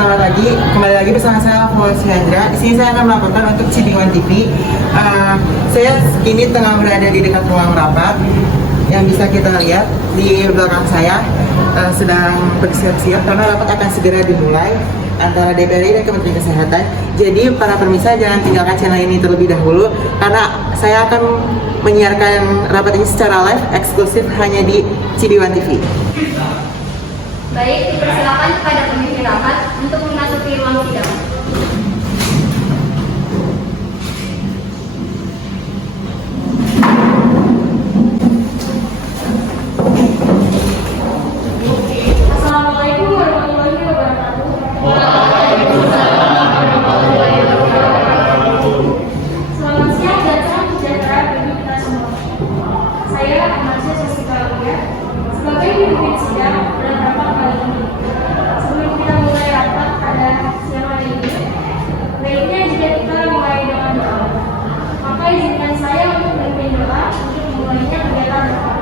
selamat pagi. Kembali lagi bersama saya Fauzi Hendra. Di sini saya akan melaporkan untuk CD1 TV. Saya kini tengah berada di dekat ruang rapat. Yang bisa kita lihat di belakang saya sedang bersiap-siap karena rapat akan segera dimulai antara DPRI dan Kementerian Kesehatan. Jadi para pemirsa jangan tinggalkan channel ini terlebih dahulu karena saya akan menyiarkan rapat ini secara live eksklusif hanya di CD1 TV. Baik, dipersilakan kepada pemimpin rapat untuk memasuki ruang sidang. Assalamualaikum warahmatullahi wabarakatuh. Waalaikumsalam warahmatullahi wabarakatuh. Selamat siang dan salam sejahtera bagi kita semua. Saya Amasia Sasika Aulia sebagai pemimpin sidang pada rapat kali ini. Sebelum kita mulai rapat pada siang hari ini, baiknya jika kita mulai dengan doa. Maka izinkan saya untuk memimpin doa untuk memulainya kegiatan rapat.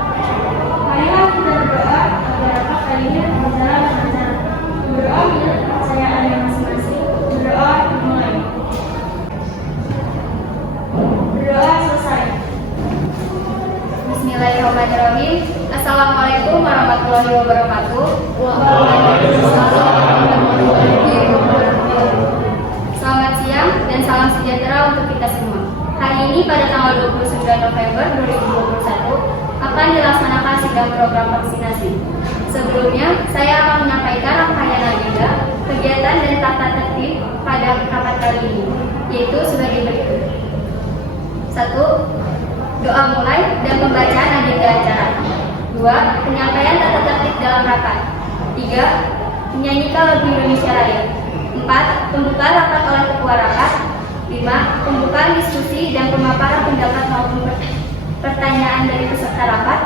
Marilah kita berdoa agar rapat kali ini berjalan lancar. Berdoa menurut kepercayaan yang masing-masing. Berdoa dimulai. Berdoa selesai. Bismillahirrahmanirrahim. Assalamualaikum warahmatullahi wabarakatuh. Selamat siang dan salam sejahtera untuk kita semua. Hari ini pada tanggal 29 November 2021 akan dilaksanakan sidang program vaksinasi. Sebelumnya, saya akan menyampaikan rangkaian agenda, kegiatan dan tata tertib pada rapat kali ini, yaitu sebagai berikut. 1. Doa mulai dan pembacaan agenda acara. 2. Penyampaian tata tertib dalam rapat. 3. Menyanyikan lagu Indonesia Raya. 4. Pembukaan rapat oleh ketua rapat. 5. Pembukaan diskusi dan pemaparan pendapat maupun pertanyaan dari peserta rapat.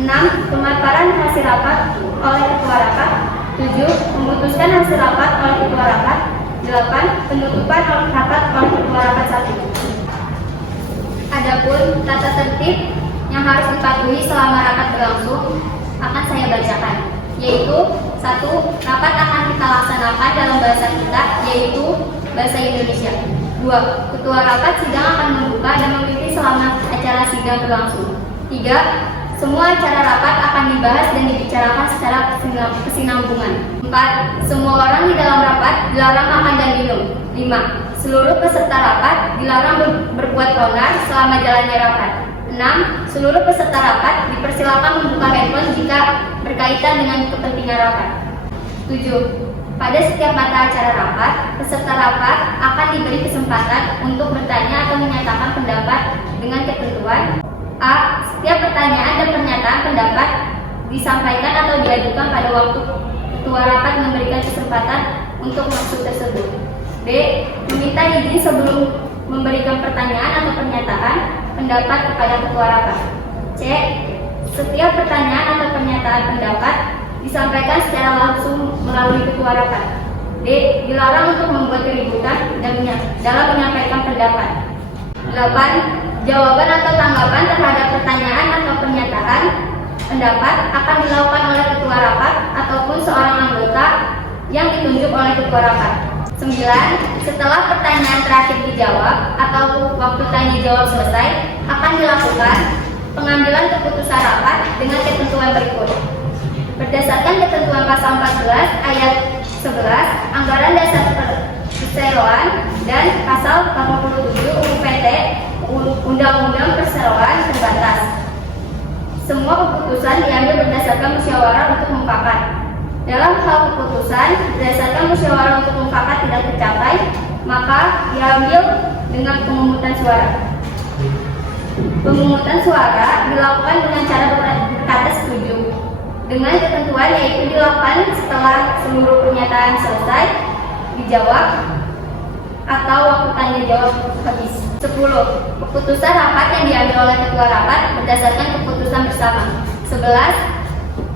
6. Pemaparan hasil rapat oleh ketua rapat. 7. Memutuskan hasil rapat oleh ketua rapat. 8. Penutupan rapat oleh ketua rapat 1. Adapun tata tertib yang harus dipatuhi selama rapat berlangsung akan saya bacakan, yaitu 1. Rapat akan kita laksanakan dalam bahasa kita, yaitu bahasa Indonesia. 2. Ketua rapat sidang akan membuka dan memimpin selama acara sidang berlangsung. 3. Semua acara rapat akan dibahas dan dibicarakan secara kesinambungan. 4. Semua orang di dalam rapat dilarang makan dan minum. 5. Seluruh peserta rapat dilarang berbuat onar selama jalannya rapat. 6. Seluruh peserta rapat dipersilakan membuka handphone jika berkaitan dengan kepentingan rapat. 7. Pada setiap mata acara rapat, peserta rapat akan diberi kesempatan untuk bertanya atau menyatakan pendapat dengan ketentuan A. Setiap pertanyaan dan pernyataan pendapat disampaikan atau diajukan pada waktu ketua rapat memberikan kesempatan untuk maksud tersebut. B. Meminta izin sebelum memberikan pertanyaan atau pernyataan pendapat kepada ketua rapat. C. Setiap pertanyaan atau pernyataan pendapat disampaikan secara langsung melalui ketua rapat. D. Dilarang untuk membuat keributan dalam menyampaikan pendapat. 8. Jawaban atau tanggapan terhadap pertanyaan atau pernyataan pendapat akan dilakukan oleh ketua rapat ataupun seorang anggota yang ditunjuk oleh ketua rapat. 9. Setelah pertanyaan terakhir dijawab atau waktu tanya jawab selesai, akan dilakukan pengambilan keputusan rapat dengan ketentuan berikut. Berdasarkan ketentuan pasal 14 ayat 11 Anggaran Dasar Perseroan dan pasal 87 UU PT Undang-Undang Perseroan terbatas. Semua keputusan diambil berdasarkan musyawarah untuk mufakat. Dalam hal keputusan berdasarkan musyawarah untuk mufakat tidak tercapai, maka diambil dengan pemungutan suara. Pemungutan suara dilakukan dengan cara berkata setuju, dengan ketentuan yaitu dilakukan setelah seluruh pernyataan selesai dijawab atau waktu tanya jawab habis. 10. Keputusan rapat yang diambil oleh ketua rapat berdasarkan keputusan bersama. 11.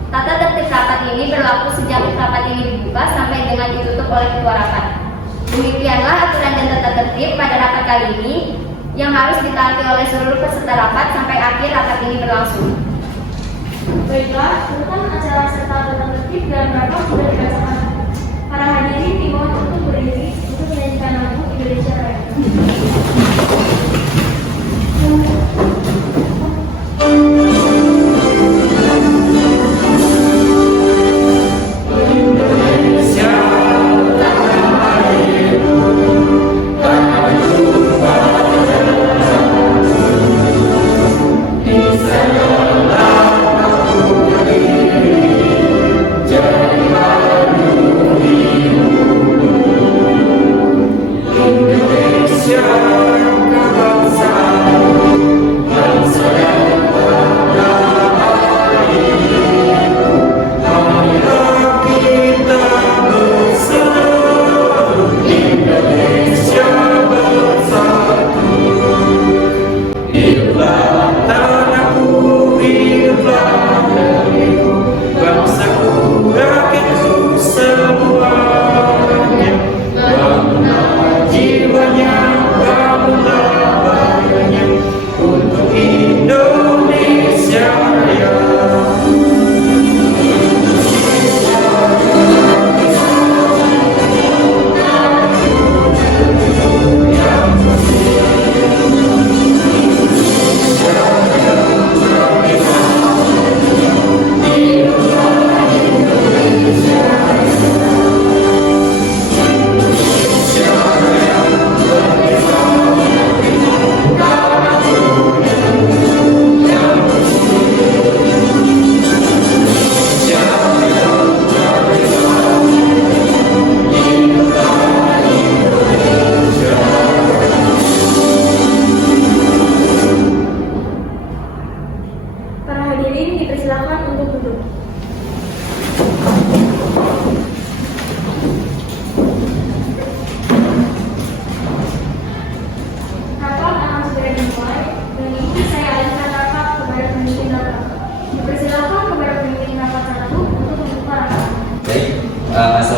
Tata tertib rapat ini berlaku sejak rapat ini dibuka sampai dengan ditutup oleh ketua rapat. Demikianlah aturan dan tata tertib pada rapat kali ini yang harus ditaati oleh seluruh peserta rapat sampai akhir rapat ini berlangsung. Baiklah, tentang acara serta tata tertib dan rapat sudah dibacakan. Para hadirin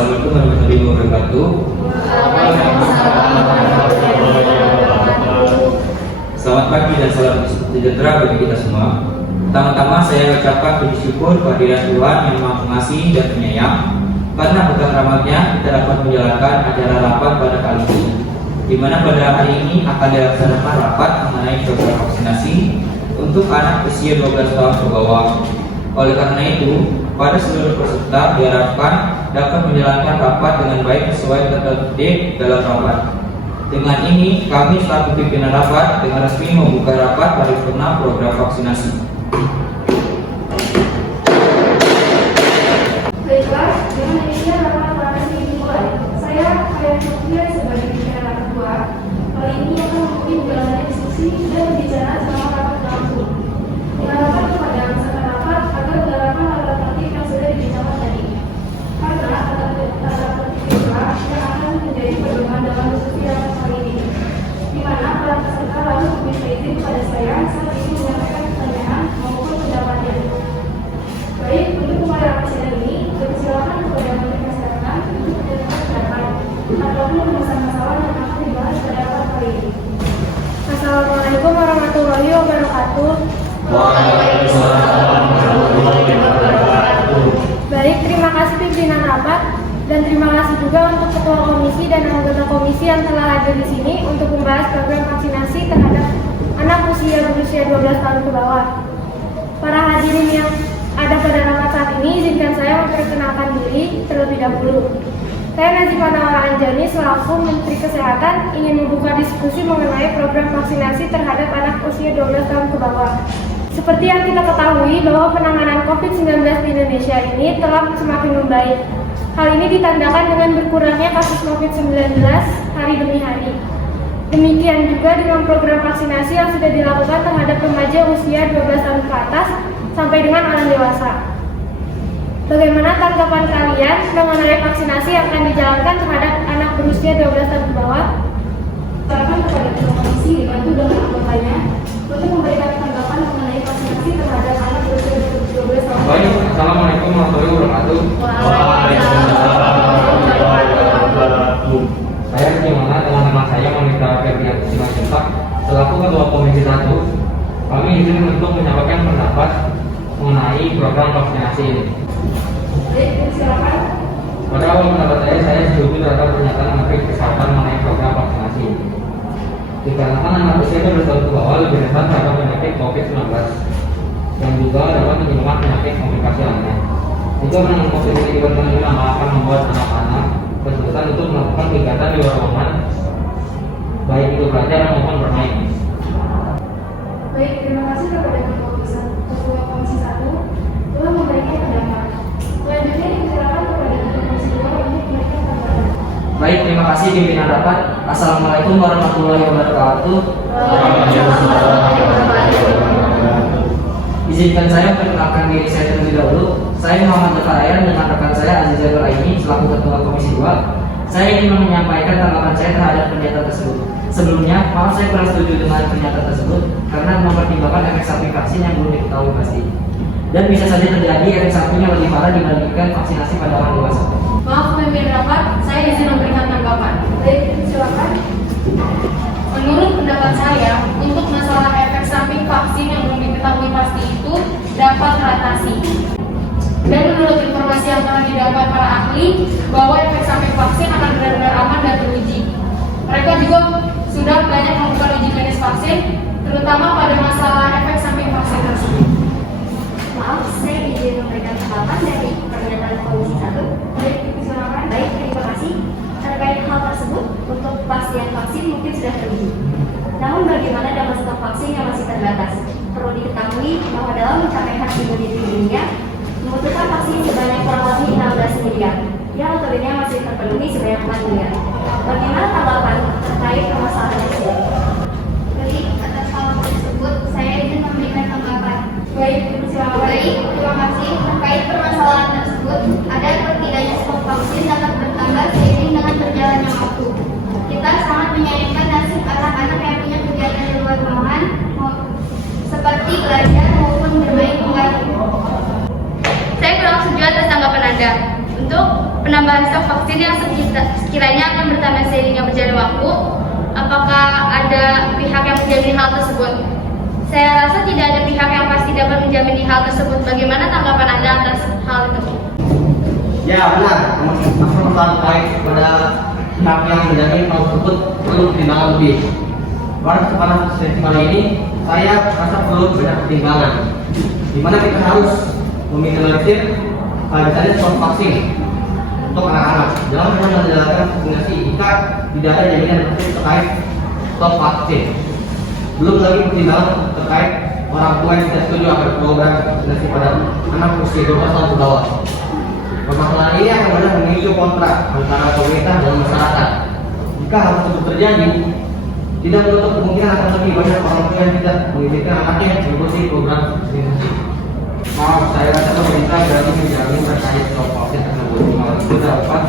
Assalamualaikum warahmatullahi wabarakatuh. Selamat pagi dan salam sejahtera bagi kita semua. Pertama-tama saya ucapkan puji syukur kehadirat Tuhan yang Maha Pengasih dan Penyayang, karena berkat rahmat-Nya kita dapat menjalankan acara rapat pada kali ini, di mana pada hari ini akan dilaksanakan rapat mengenai program vaksinasi untuk anak usia 12 tahun ke bawah. Oleh karena itu, pada seluruh peserta diharapkan dapat menjalankan rapat dengan baik sesuai tata tertib dalam rapat. Dengan ini, kami selaku pimpinan rapat dengan resmi membuka rapat paripurna program vaksinasi. Baiklah, dengan inisial rapat vaksinasi dimulai. Saya Kaya Sofia sebagai pimpinan rapat kedua. Kali ini akan memimpin jalannya diskusi dan berbicara selama rapat berlangsung. Diharapkan kepada peserta rapat agar menerapkan tata tertib yang sudah dibincangkan tadi. Karena tata tertib itulah yang akan menjadi pedoman dalam diskusi rapat kali ini. Di mana para peserta lalu meminta izin kepada saya saat ini menyampaikan pertanyaan maupun pendapatnya. Baik, untuk mulai rapat sidang ini, dipersilakan kepada Menteri Kesehatan untuk menjelaskan pendapat ataupun masalah yang akan dibahas pada rapat kali ini. Assalamualaikum warahmatullahi wabarakatuh. Baik, terima kasih pimpinan rapat dan terima kasih juga untuk ketua komisi dan anggota komisi yang telah hadir di sini untuk membahas program vaksinasi terhadap anak berusia 12 tahun ke bawah. Para hadirin yang ada pada rapat saat ini, izinkan saya memperkenalkan diri terlebih dahulu. Saya Nazifah Nawara Anjani selaku Menteri Kesehatan ingin membuka diskusi mengenai program vaksinasi terhadap anak usia 12 tahun ke bawah. Seperti yang kita ketahui bahwa penanganan COVID-19 di Indonesia ini telah semakin membaik. Hal ini ditandakan dengan berkurangnya kasus COVID-19 hari demi hari. Demikian juga dengan program vaksinasi yang sudah dilakukan terhadap remaja usia 12 tahun ke atas sampai dengan orang dewasa. Bagaimana tanggapan kalian mengenai vaksinasi yang akan dijalankan terhadap anak berusia 12 tahun ke bawah? Silakan kepada ketua komisi dibantu dengan anggotanya untuk memberikan tanggapan mengenai vaksinasi terhadap anak berusia 12 tahun. Baik, Assalamualaikum warahmatullahi wabarakatuh. Saya bagaimana dengan nama saya Monika Febrian Simanjuntak selaku ketua komisi 1. Kami izin untuk menyampaikan pendapat mengenai program vaksinasi ini. Baik, silakan. Pada awal pendapat saya setuju terhadap pernyataan Menteri Kesehatan mengenai program vaksinasi. Dikarenakan anak usia 12 tahun ke bawah lebih rentan terhadap penyakit COVID-19 dan juga dapat menyebabkan penyakit komplikasi lainnya. Jika penanganan COVID-19 akan membuat anak-anak kesulitan untuk melakukan kegiatan di luar ruangan, baik itu belajar maupun bermain. Baik, terima kasih kepada ketua komisi 1 telah memberikan pendapat. Selanjutnya dipersilakan kepada ketua komisi 2 untuk memberikan tanggapan. Baik, terima kasih pimpinan rapat. Assalamualaikum warahmatullahi wabarakatuh. Izinkan saya memperkenalkan diri saya terlebih dahulu. Saya Muhammad Zafarayan dengan rekan saya Aziza Nuraini selaku ketua komisi 2. Saya ingin menyampaikan tanggapan saya terhadap pernyataan tersebut. Sebelumnya, maaf saya kurang setuju dengan pernyataan tersebut karena mempertimbangkan efek samping vaksin yang belum diketahui pasti. Dan bisa saja terjadi efek samping yang lebih parah dibandingkan vaksinasi pada orang dewasa. Maaf pemimpin rapat, saya izin memberikan tanggapan. Baik, silakan. Menurut pendapat saya, untuk masalah efek samping vaksin yang belum diketahui pasti itu dapat teratasi. Dan menurut informasi yang telah didapat para ahli, bahwa efek samping vaksin akan benar-benar aman dan teruji. Mereka juga sudah banyak melakukan uji klinis vaksin, terutama pada masalah efek samping vaksin tersebut. Maaf, saya izin memberikan tanggapan dari pernyataan komisi 1. Baik, silakan. Baik, terima kasih. Terkait hal tersebut, untuk kepastian vaksin mungkin sudah teruji. Namun bagaimana dengan stok vaksin yang masih terbatas? Perlu diketahui bahwa dalam mencapai herd immunity dunia, membutuhkan vaksin sebanyak kurang lebih 16 miliar, yang notabene masih terpenuhi sebanyak 4 miliar. Bagaimana tanggapan terkait permasalahan tersebut? Baik, atas hal tersebut, saya izin memberikan tanggapan. Baik, silakan. Baik, terima kasih. Terkait permasalahan tersebut, ada atau tidaknya stok vaksin dapat bertambah seiring dengan berjalannya waktu. Kita sangat menyayangkan nasib anak-anak yang punya kegiatan di luar ruangan, seperti belajar maupun bermain keluar. Saya kurang setuju atas tanggapan Anda. Untuk penambahan membahas stok vaksin yang sekiranya akan bertambah seiringnya berjalannya waktu. Apakah ada pihak yang menjamin hal tersebut? Saya rasa tidak ada pihak yang pasti dapat menjamin hal tersebut. Bagaimana tanggapan Anda atas hal itu? Ya benar, masalah terkait pada pihak yang menjamin hal tersebut perlu pertimbangan lebih. Pada kesempatan sesi kali ini, saya rasa perlu banyak pertimbangan, di mana kita harus meminimalisir misalnya stok vaksin untuk anak-anak. Dalam menjalankan vaksinasi jika tidak ada jaminan terkait stok vaksin. Belum lagi pertimbangan terkait orang tua yang tidak setuju akan program vaksinasi pada anak usia 12 tahun ke bawah. Permasalahan ini akan benar memicu kontrak antara pemerintah dan masyarakat. Jika hal tersebut terjadi, tidak menutup kemungkinan akan lebih banyak orang tua yang tidak mengizinkan anaknya mengikuti program vaksinasi. Maaf, saya rasa pemerintah berarti menjamin terkait stok vaksin tersebut. Hal itu dapat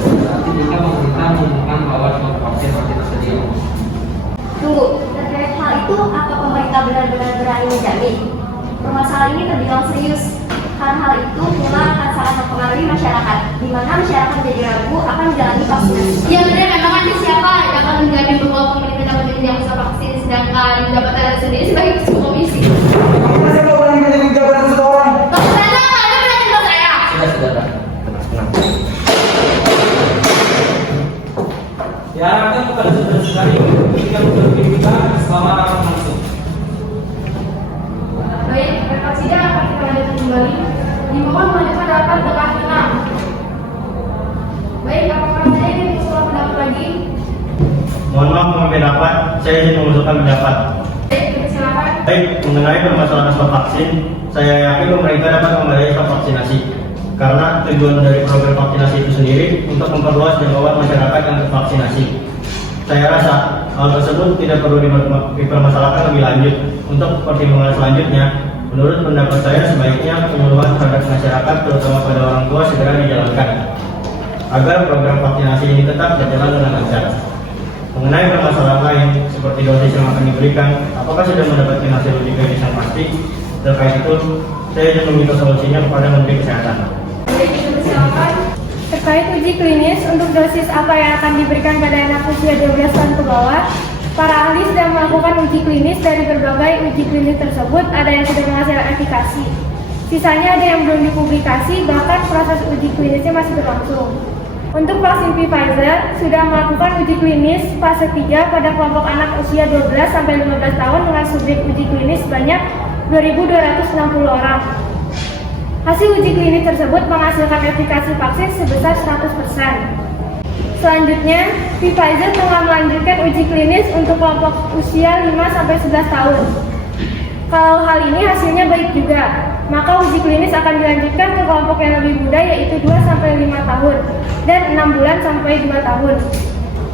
berarti jika pemerintah mengumumkan bahwa stok vaksin masih tersedia. Tunggu, terkait hal itu, apa pemerintah benar-benar berani menjamin? Permasalahan ini terbilang serius. Hal-hal itu pula akan sangat mempengaruhi masyarakat, di mana masyarakat menjadi ragu akan menjalani vaksinasi. Ya benar, memang nanti siapa yang akan menjamin bahwa pemerintah dapat menyediakan stok vaksin, sedangkan dapat Anda sendiri sebagai ketua komisi. Masa kau berani menjadi jabatan seseorang? Pak Anda berani ke saya? Sudah. Diarahkan kepada saudara sekali ketika menjadi kita selama rapat langsung. Baik, rekan sidang akan kita lanjutkan kembali. Dimohon melanjutkan rapat dengan tenang. Baik, apakah saya ingin mengusulkan pendapat lagi? Mohon maaf memimpin rapat, saya ingin mengusulkan pendapat. Baik, silakan. Baik, mengenai permasalahan stok vaksin, saya yakin pemerintah dapat membiayai stok vaksinasi. Karena tujuan dari program vaksinasi itu sendiri untuk memperluas jangkauan masyarakat yang tervaksinasi. Saya rasa hal tersebut tidak perlu dipermasalahkan lebih lanjut. Untuk pertimbangan selanjutnya, menurut pendapat saya sebaiknya penyuluhan terhadap masyarakat terutama pada orang tua segera dijalankan agar program vaksinasi ini tetap berjalan dengan lancar. Mengenai permasalahan lain seperti dosis yang akan diberikan, apakah sudah mendapatkan hasil uji klinis yang pasti? Terkait itu, saya ingin meminta solusinya kepada Menteri Kesehatan. Baik, silakan. Terkait uji klinis untuk dosis apa yang akan diberikan pada anak usia 12 tahun ke bawah, para ahli sedang melakukan uji klinis. Dari berbagai uji klinis tersebut, ada yang sudah menghasilkan efikasi. Sisanya ada yang belum dipublikasi, bahkan proses uji klinisnya masih berlangsung. Untuk vaksin Pfizer, sudah melakukan uji klinis fase 3 pada kelompok anak usia 12-15 tahun dengan subjek uji klinis sebanyak 2.260 orang. Hasil uji klinis tersebut menghasilkan efikasi vaksin sebesar 100%. Selanjutnya, Pfizer telah melanjutkan uji klinis untuk kelompok usia 5-11 tahun. Kalau hal ini hasilnya baik juga, maka uji klinis akan dilanjutkan ke kelompok yang lebih muda yaitu 2-5 tahun dan 6 bulan sampai 2 tahun.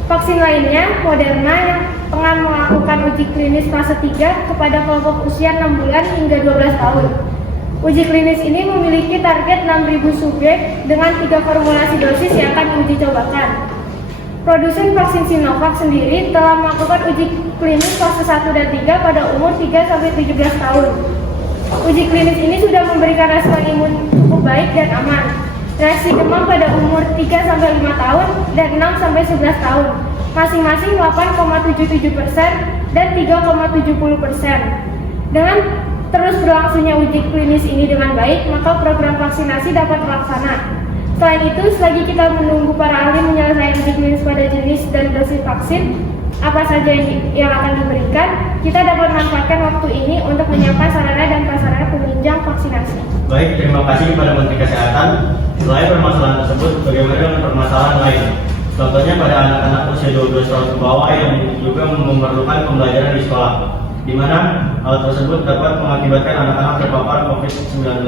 Vaksin lainnya, Moderna yang tengah melakukan uji klinis fase 3 kepada kelompok usia 6 bulan hingga 12 tahun. Uji klinis ini memiliki target 6.000 subjek dengan 3 formulasi dosis yang akan diuji cobakan. Produsen vaksin Sinovac sendiri telah melakukan uji klinis fase 1 dan 3 pada umur 3-17 tahun. Uji klinis ini sudah memberikan respon imun cukup baik dan aman. Reaksi demam pada umur 3-5 tahun dan 6-11 tahun, masing-masing 8,77% dan 3,70%. Dengan terus berlangsungnya uji klinis ini dengan baik, maka program vaksinasi dapat terlaksana. Selain itu, selagi kita menunggu para ahli menyelesaikan uji klinis pada jenis dan dosis vaksin apa saja yang akan diberikan, kita dapat memanfaatkan waktu ini untuk menyiapkan sarana dan prasarana penunjang vaksinasi. Baik, terima kasih kepada Menteri Kesehatan. Selain permasalahan tersebut, bagaimana dengan permasalahan lain? Contohnya pada anak-anak usia 12 tahun ke bawah yang juga memerlukan pembelajaran di sekolah, di mana hal tersebut dapat mengakibatkan anak-anak terpapar COVID-19.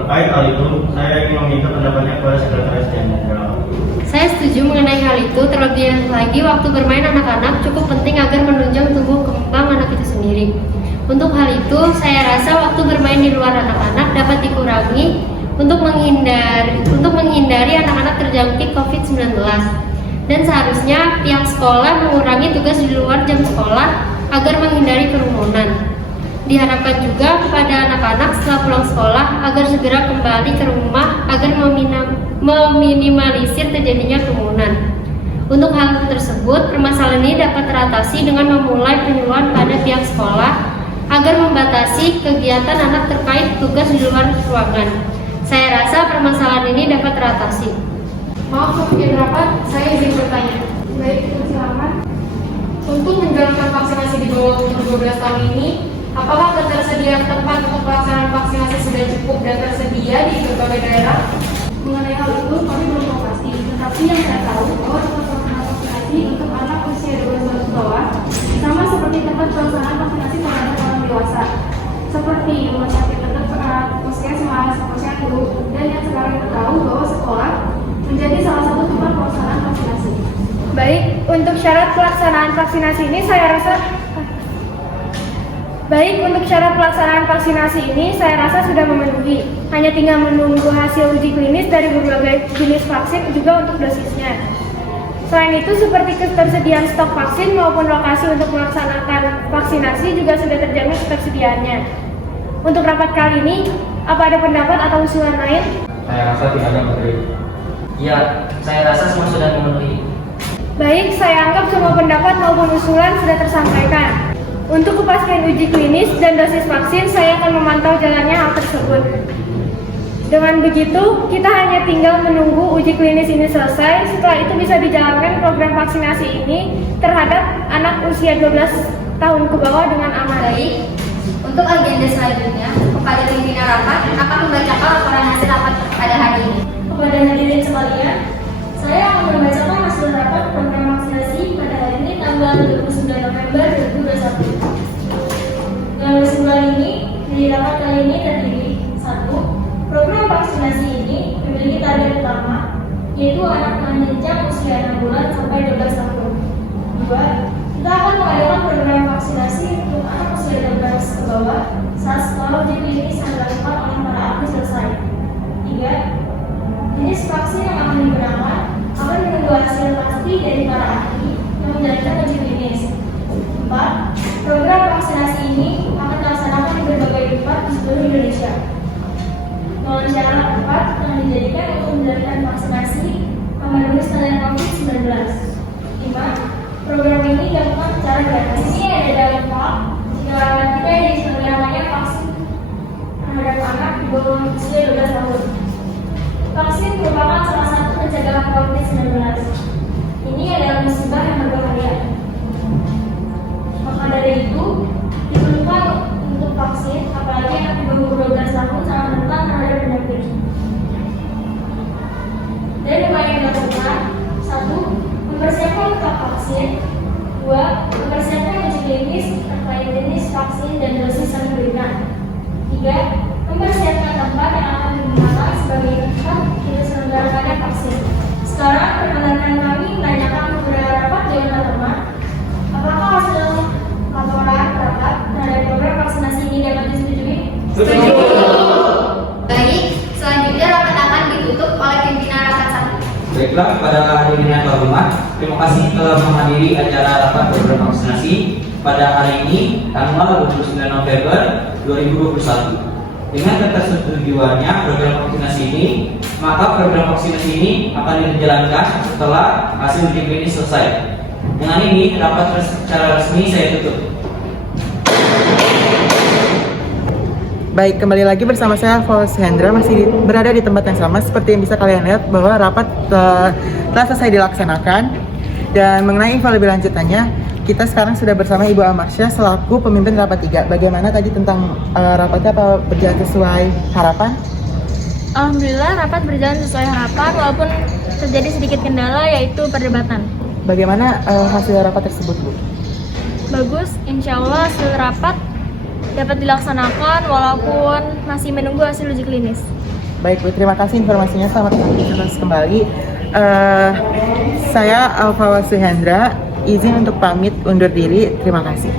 Terkait hal itu, saya ingin meminta pendapatnya kepada Sekretaris Jenderal. Saya setuju mengenai hal itu, terlebih lagi waktu bermain anak-anak cukup penting agar menunjang tumbuh kembang anak itu sendiri. Untuk hal itu, saya rasa waktu bermain di luar anak-anak dapat dikurangi untuk menghindari anak-anak terjangkit COVID-19. Dan seharusnya pihak sekolah mengurangi tugas di luar jam sekolah agar menghindari kerumunan. Diharapkan juga kepada anak-anak setelah pulang sekolah agar segera kembali ke rumah agar meminimalisir terjadinya kerumunan. Untuk hal tersebut, permasalahan ini dapat teratasi dengan memulai penyuluhan pada pihak sekolah agar membatasi kegiatan anak terkait tugas di luar ruangan. Saya rasa permasalahan ini dapat teratasi. Maaf pemimpin rapat, saya izin bertanya. Baik, silakan. Untuk menjalankan vaksinasi di bawah umur 12 tahun ini, apakah ketersediaan tempat untuk pelaksanaan vaksinasi sudah cukup dan tersedia di berbagai daerah? Mengenai hal itu, kami belum tahu pasti. Tetapi yang saya tahu bahwa tempat pelaksanaan vaksinasi untuk anak usia 12 tahun ke bawah sama seperti tempat pelaksanaan vaksinasi terhadap orang dewasa, seperti rumah sakit terdekat, puskesmas, posyandu, dan yang sekarang kita tahu bahwa sekolah menjadi salah satu tempat pelaksanaan vaksinasi. Baik, untuk syarat pelaksanaan vaksinasi ini saya rasa sudah memenuhi. Hanya tinggal menunggu hasil uji klinis dari berbagai jenis vaksin juga untuk dosisnya. Selain itu, seperti ketersediaan stok vaksin maupun lokasi untuk melaksanakan vaksinasi juga sudah terjamin ketersediaannya. Untuk rapat kali ini, apa ada pendapat atau usulan lain? Saya rasa tidak ada materi. Ya, saya rasa semua sudah memenuhi. Baik, saya anggap semua pendapat maupun usulan sudah tersampaikan. Untuk kepastian uji klinis dan dosis vaksin, saya akan memantau jalannya hal tersebut. Dengan begitu, kita hanya tinggal menunggu uji klinis ini selesai. Setelah itu bisa dijalankan program vaksinasi ini terhadap anak usia 12 tahun ke bawah dengan aman. Baik, untuk agenda selanjutnya, kepada pimpinan rapat akan membacakan laporan hasil rapat pada hari ini. Kepada hadirin sekalian, saya akan membacakan hasil rapat program vaksinasi pada hari ini tanggal 29 November 2021. Dalam kesimpulan ini, di rapat kali ini terdiri 1. Program vaksinasi ini memiliki target utama, yaitu anak menjenjang usia 6 bulan sampai 12 tahun. 2. Kita akan mengadakan program vaksinasi untuk anak usia 12 ke bawah saat sekolah uji klinis yang dilakukan oleh para ahli selesai. 3. Jenis vaksin yang akan digunakan akan menunggu hasil pasti dari para ahli yang menjalankan uji klinis. 4. Program vaksinasi ini akan dilaksanakan di berbagai tempat di seluruh Indonesia. Dengan syarat tepat yang dijadikan untuk menjalankan vaksinasi memenuhi standar COVID-19. 5. Program ini dilakukan secara gratis. Ini ada dalam hal jika kita diselenggarakannya vaksin terhadap anak di bawah usia 12 tahun. Vaksin merupakan salah satu pencegahan COVID-19. Ini adalah musibah yang berbahaya. Maka dari itu, diperlukan untuk vaksin, apalagi anak di bawah 12 tahun sangat rentan terhadap penyakit. Dan upaya yang dilakukan: 1. Mempersiapkan stok vaksin. 2. Mempersiapkan uji klinis terkait jenis vaksin dan dosis yang diberikan. 3. Mempersiapkan tempat yang akan digunakan sebagai tempat diselenggarakannya vaksin. Sekarang, rekan-rekan kami menanyakan kepada rapat dengan teman, apakah hasil laporan rapat terhadap program vaksinasi ini dapat disetujui? Setuju. Baik, selanjutnya rapat akan ditutup oleh pimpinan rapat 1. Baiklah, kepada hadirin yang terhormat, terima kasih telah menghadiri acara rapat program vaksinasi pada hari ini, tanggal 29 November 2021. Dengan ketersetujuannya program vaksinasi ini, maka program vaksinasi ini akan dijalankan setelah hasil uji klinis selesai. Dengan ini, rapat secara resmi saya tutup. Baik, kembali lagi bersama saya Fawaz Hendra, masih berada di tempat yang sama. Seperti yang bisa kalian lihat bahwa rapat telah selesai dilaksanakan. Dan mengenai info lebih lanjutannya, kita sekarang sudah bersama Ibu Amarsya selaku pemimpin rapat 3. Bagaimana tadi tentang rapatnya, apa berjalan sesuai harapan? Alhamdulillah rapat berjalan sesuai harapan walaupun terjadi sedikit kendala yaitu perdebatan. Bagaimana hasil rapat tersebut, Bu? Bagus, insya Allah hasil rapat dapat dilaksanakan walaupun masih menunggu hasil uji klinis. Baik, Bu, terima kasih informasinya. Selamat beraktivitas kembali. Saya Alfa Hendra, izin untuk pamit undur diri. Terima kasih.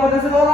kabupaten sekolah.